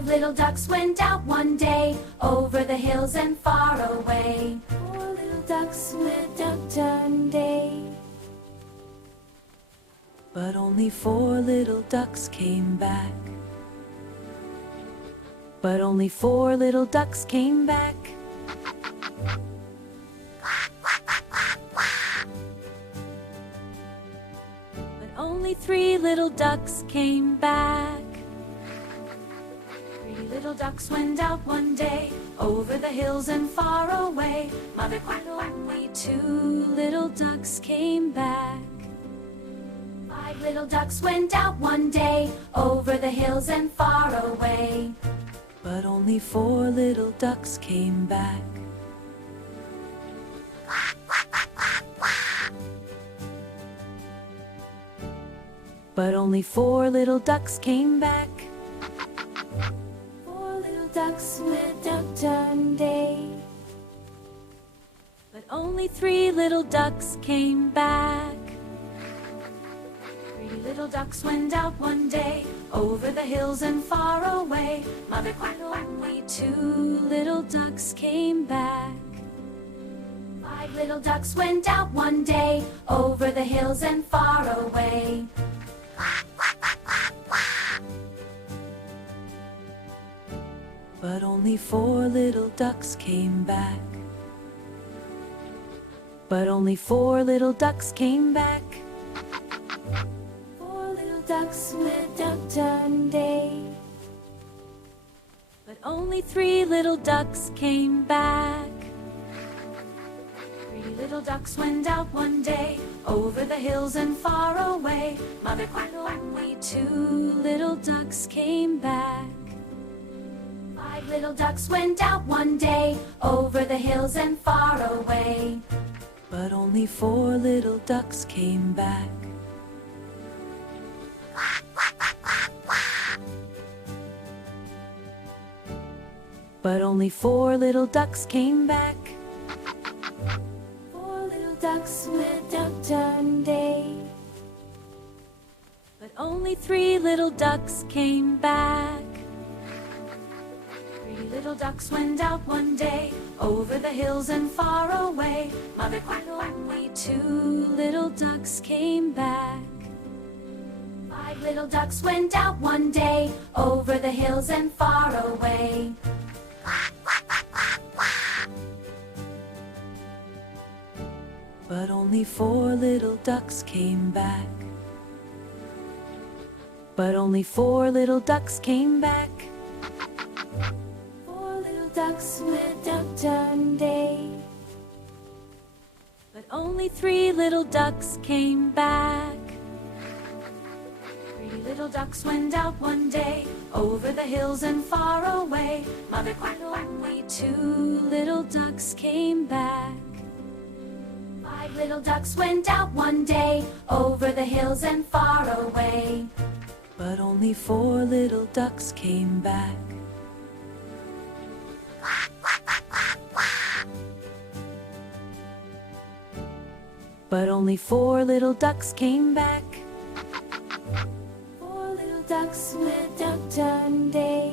Five little ducks went out one day, over the hills and far away. Four little ducks went out one day, but only four little ducks came back. But only four little ducks came back. But only three little ducks came back. Three little ducks went out one day, over the hills and far away. Mother quacked, only two little ducks came back. five little ducks went out one day, over the hills and far away. But only four little ducks came back. But only four little ducks came back. Four little ducks went out one day, but only three little ducks came back. Three little ducks went out one day, over the hills and far away. Mother quacked, only two little ducks came back. five little ducks went out one day, over the hills and far away. But only four little ducks came back. But only four little ducks came back. Four little ducks went out one day, but only three little ducks came back. three little ducks went out one day, over the hills and far away. Mother quacked, only two little ducks came back. five little ducks went out one day, over the hills and far away. But only four little ducks came back. But only four little ducks came back. Four little ducks went out one day, but only three little ducks came back. three little ducks went out one day, over the hills and far away. Mother quacked, only two little ducks came back. five little ducks went out one day, over the hills and far away. But only four little ducks came back. But only four little ducks came back. Four little ducks went out one day, but only three little ducks came back. three little ducks went out one day, over the hills and far away. Mother quacked, only two little ducks came back. five little ducks went out one day, over the hills and far away. But only four little ducks came back. But only four little ducks came back. Four little ducks went out one day,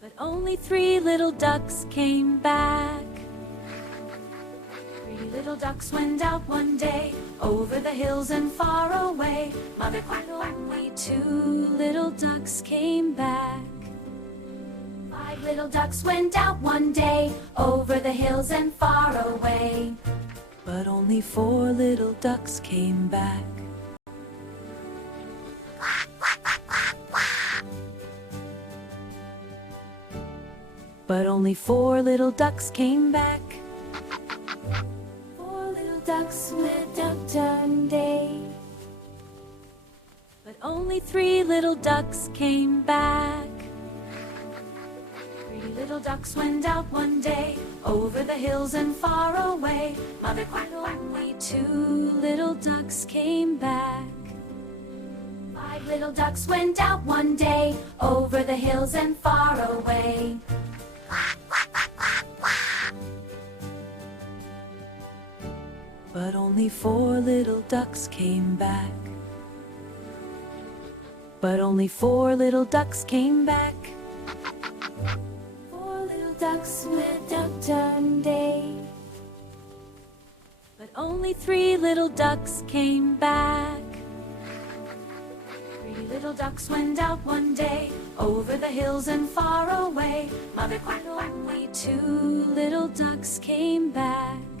but only three little ducks came back. three little ducks went out one day, over the hills and far away. Mother quacked, only two little ducks came back. five little ducks went out one day, over the hills and far away. But only four little ducks came back. But only four little ducks came back. Four little ducks went out one day, but only three little ducks came back. three little ducks went out one day, over the hills and far away. Mother quacked, only two little ducks came back. five little ducks went out one day, over the hills and far away. But only four little ducks came back. but only 4 little ducks came back. 4 little ducks went out one day, But only 3 little ducks came back. 3 little ducks went out one day, over the hills and far away. Mother quack, quack, Only 2 little ducks came back.